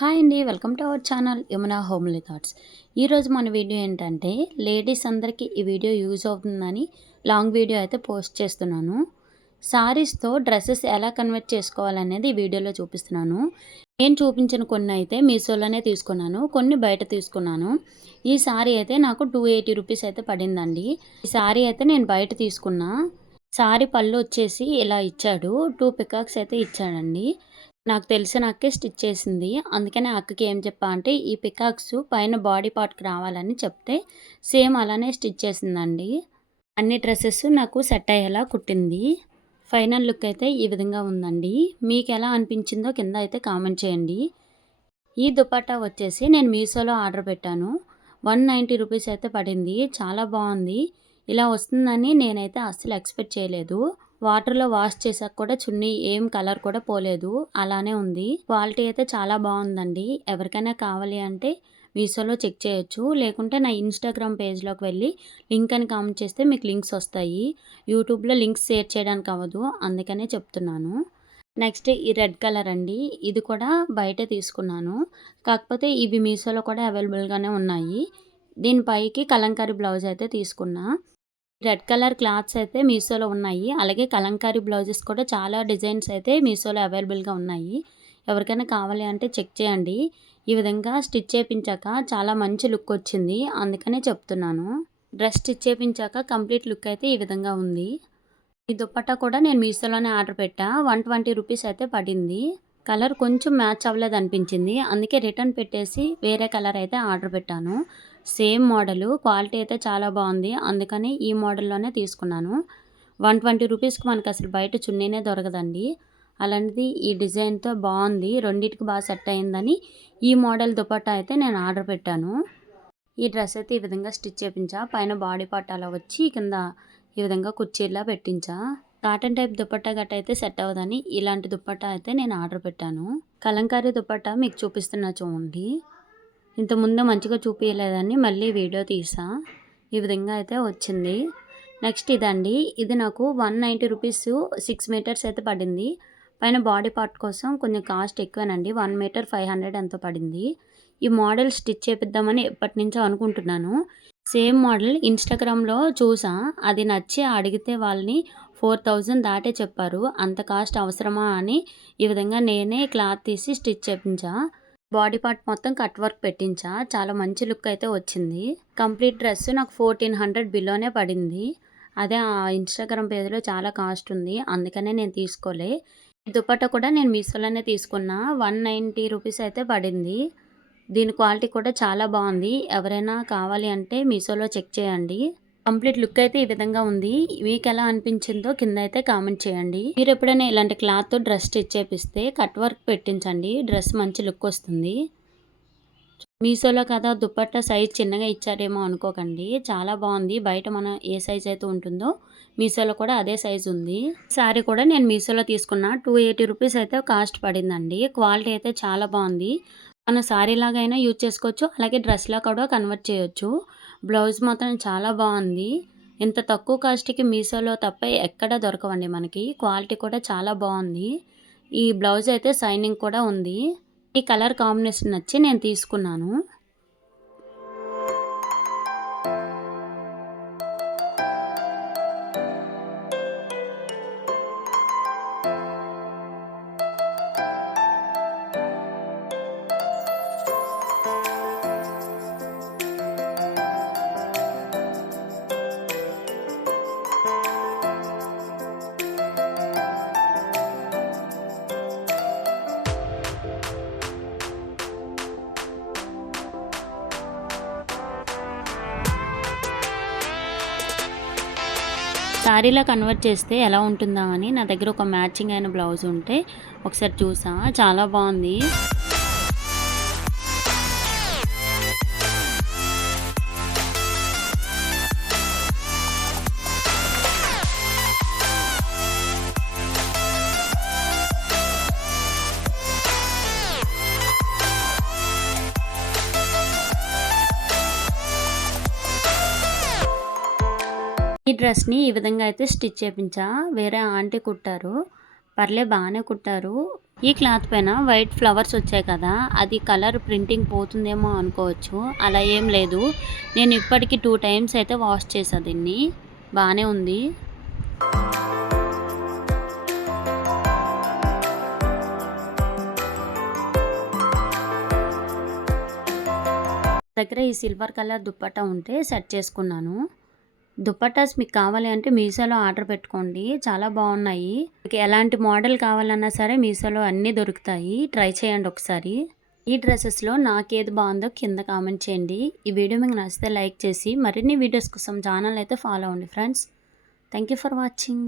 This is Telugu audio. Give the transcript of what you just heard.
హాయ్ అండి welcome to our channel Yamuna homely thoughts. ఈరోజు మన వీడియో ఏంటంటే లేడీస్ అందరికీ ఈ వీడియో యూజ్ అవుతుందని లాంగ్ వీడియో అయితే పోస్ట్ చేస్తున్నాను. సారీస్తో డ్రెస్సెస్ ఎలా కన్వర్ట్ చేసుకోవాలనేది ఈ వీడియోలో చూపిస్తున్నాను. నేను చూపించిన కొన్ని అయితే మీషోలోనే తీసుకున్నాను కొన్ని బయట తీసుకున్నాను. ఈ సారీ అయితే నాకు టూ ఎయిటీ రూపీస్ అయితే పడిందండి. ఈ సారీ అయితే నేను బయట తీసుకున్నా. సారీ పళ్ళు వచ్చేసి ఇలా ఇచ్చాడు టూ పికాక్స్ అయితే ఇచ్చాడండి. నాకు తెలిసిన అక్కే స్టిచ్ చేసింది. అందుకనే అక్కకి ఏం చెప్పా అంటే ఈ పికాక్స్ పైన బాడీ పార్ట్కి రావాలని చెప్తే సేమ్ అలానే స్టిచ్ చేసిందండి. అన్ని డ్రెస్సెస్ నాకు సెట్ అయ్యేలా కుట్టింది. ఫైనల్ లుక్ అయితే ఈ విధంగా ఉందండి. మీకు ఎలా అనిపించిందో కింద అయితే కామెంట్ చేయండి. ఈ దుపట్టా వచ్చేసి నేను మీషోలో ఆర్డర్ పెట్టాను. వన్ నైంటీ రూపీస్ అయితే పడింది. చాలా బాగుంది. ఇలా వస్తుందని నేనైతే అస్సలు ఎక్స్పెక్ట్ చేయలేదు. వాటర్లో వాష్ చేసాక కూడా చున్నీ ఏం కలర్ కూడా పోలేదు. అలానే ఉంది. క్వాలిటీ అయితే చాలా బాగుందండి. ఎవరికైనా కావాలి అంటే మీషోలో చెక్ చేయొచ్చు. లేకుంటే నా ఇన్స్టాగ్రామ్ పేజ్లోకి వెళ్ళి లింక్ అని కామెంట్ చేస్తే మీకు లింక్స్ వస్తాయి. యూట్యూబ్లో లింక్స్ షేర్ చేయడానికి అవ్వదు. అందుకనే చెప్తున్నాను. నెక్స్ట్ ఈ రెడ్ కలర్ అండి. ఇది కూడా బయట తీసుకున్నాను. కాకపోతే ఇవి మీషోలో కూడా అవైలబుల్గానే ఉన్నాయి. దీనిపైకి కలంకారీ బ్లౌజ్ అయితే తీసుకున్నా. రెడ్ కలర్ క్లాత్స్ అయితే మీషోలో ఉన్నాయి. అలాగే కలంకారీ బ్లౌజెస్ కూడా చాలా డిజైన్స్ అయితే మీషోలో అవైలబుల్గా ఉన్నాయి. ఎవరికైనా కావాలి అంటే చెక్ చేయండి. ఈ విధంగా స్టిచ్ చేయించాక చాలా మంచి లుక్ వచ్చింది. అందుకనే చెప్తున్నాను. డ్రెస్ స్టిచ్ చేయించాక కంప్లీట్ లుక్ అయితే ఈ విధంగా ఉంది. ఈ దుప్పట్టా కూడా నేను మీషోలోనే ఆర్డర్ పెట్టా. వన్ ట్వంటీ రూపీస్ అయితే పడింది. కలర్ కొంచెం మ్యాచ్ అవ్వలేదు అనిపించింది అందుకే రిటర్న్ పెట్టేసి వేరే కలర్ అయితే ఆర్డర్ పెట్టాను. సేమ్ మోడలు క్వాలిటీ అయితే చాలా బాగుంది. అందుకని ఈ మోడల్లోనే తీసుకున్నాను. వన్ ట్వంటీ రూపీస్కి మనకు అసలు బయట చున్నీనే దొరకదండి. అలాంటిది ఈ డిజైన్తో బాగుంది. రెండింటికి బాగా సెట్ అయిందని ఈ మోడల్ దుపట్టా అయితే నేను ఆర్డర్ పెట్టాను. ఈ డ్రెస్ అయితే ఈ విధంగా స్టిచ్ చేయించా పైన బాడీ పార్ట్ అలా వచ్చి కింద ఈ విధంగా కుర్చీలా పెట్టించా. కాటన్ టైప్ దుపట్టా గట్ట అయితే సెట్ అవ్వదని ఇలాంటి దుపట్టా అయితే నేను ఆర్డర్ పెట్టాను. కలంకారీ దుపట్టా మీకు చూపిస్తున్నా చూడండి. ఇంతకుముందు మంచిగా చూపించలేదని మళ్ళీ వీడియో తీసా. ఈ విధంగా అయితే వచ్చింది. నెక్స్ట్ ఇదండి. ఇది నాకు one ninety rupees six meters అయితే పడింది. పైన బాడీ పార్ట్ కోసం కొంచెం కాస్ట్ ఎక్కువేనండి. వన్ మీటర్ ఫైవ్ హండ్రెడ్ ఎంతో పడింది. ఈ మోడల్ స్టిచ్ చేపిద్దామని ఎప్పటి నుంచో అనుకుంటున్నాను. సేమ్ మోడల్ ఇన్స్టాగ్రామ్లో చూసా. అది నచ్చి అడిగితే వాళ్ళని ఫోర్ థౌజండ్ దాటే చెప్పారు. అంత కాస్ట్ అవసరమా అని ఈ విధంగా నేనే క్లాత్ తీసి స్టిచ్ చేపించా. బాడీ పార్ట్ మొత్తం కట్ వర్క్ పెట్టించా. చాలా మంచి లుక్ అయితే వచ్చింది. కంప్లీట్ డ్రెస్ నాకు ఫోర్టీన్ హండ్రెడ్ బిలోనే పడింది. అదే ఆ ఇన్స్టాగ్రామ్ పేజ్లో చాలా కాస్ట్ ఉంది. అందుకనే నేను తీసుకోలే. దుపట్ట కూడా నేను మీషోలోనే తీసుకున్నా. వన్ నైంటీ రూపీస్ అయితే పడింది. దీని క్వాలిటీ కూడా చాలా బాగుంది. ఎవరైనా కావాలి అంటే మీషోలో చెక్ చేయండి. కంప్లీట్ లుక్ అయితే ఈ విధంగా ఉంది. మీకు ఎలా అనిపించిందో కింద అయితే కామెంట్ చేయండి. మీరు ఎప్పుడైనా ఇలాంటి క్లాత్ డ్రెస్ స్టిచ్ చేపిస్తే కట్ వర్క్ పెట్టించండి. డ్రెస్ మంచి లుక్ వస్తుంది. మీషోలో కదా దుప్పట్ట సైజ్ చిన్నగా ఇచ్చారేమో అనుకోకండి. చాలా బాగుంది. బయట మన ఏ సైజ్ అయితే ఉంటుందో మీషోలో కూడా అదే సైజ్ ఉంది. శారీ కూడా నేను మీషోలో తీసుకున్న టూ ఎయిటీ రూపీస్ అయితే కాస్ట్ పడిందండి. క్వాలిటీ అయితే చాలా బాగుంది. మన శారీ లాగైనా యూజ్ చేసుకోవచ్చు. అలాగే డ్రెస్లా కూడా కన్వర్ట్ చేయొచ్చు. బ్లౌజ్ మాత్రం చాలా బాగుంది. ఇంత తక్కువ కాస్ట్కి మీషోలో తప్ప ఎక్కడ దొరకవండి మనకి. క్వాలిటీ కూడా చాలా బాగుంది. ఈ బ్లౌజ్ అయితే సైనింగ్ కూడా ఉంది. ఈ కలర్ కాంబినేషన్ నచ్చి నేను తీసుకున్నాను. శారీలా కన్వర్ట్ చేస్తే ఎలా ఉంటుందా అని నా దగ్గర ఒక మ్యాచింగ్ అయిన బ్లౌజ్ ఉంటే ఒకసారి చూసా. చాలా బాగుంది. ఈ డ్రెస్ని ఈ విధంగా అయితే స్టిచ్ చేపించా. వేరే ఆంటీ కుట్టారు. పర్లే బాగానే కుట్టారు. ఈ క్లాత్ పైన వైట్ ఫ్లవర్స్ వచ్చాయి కదా అది కలర్ ప్రింటింగ్ పోతుందేమో అనుకోవచ్చు. అలా ఏం లేదు. నేను ఇప్పటికి టూ టైమ్స్ అయితే వాష్ చేసా దీన్ని. బాగానే ఉంది. దగ్గర ఈ సిల్వర్ కలర్ దుప్పట్టా ఉంటే సెట్ చేసుకున్నాను. దుప్పట్టాస్ మీకు కావాలి అంటే మీషోలో ఆర్డర్ పెట్టుకోండి. చాలా బాగున్నాయి. మీకు ఎలాంటి మోడల్ కావాలన్నా సరే మీషోలో అన్నీ దొరుకుతాయి. ట్రై చేయండి ఒకసారి. ఈ డ్రెస్సెస్లో నాకేది బాగుందో కింద కామెంట్ చేయండి. ఈ వీడియో మీకు నచ్చితే లైక్ చేసి మరిన్ని వీడియోస్ కోసం ఛానల్ అయితే ఫాలో అవ్వండి friends. Thank you for watching.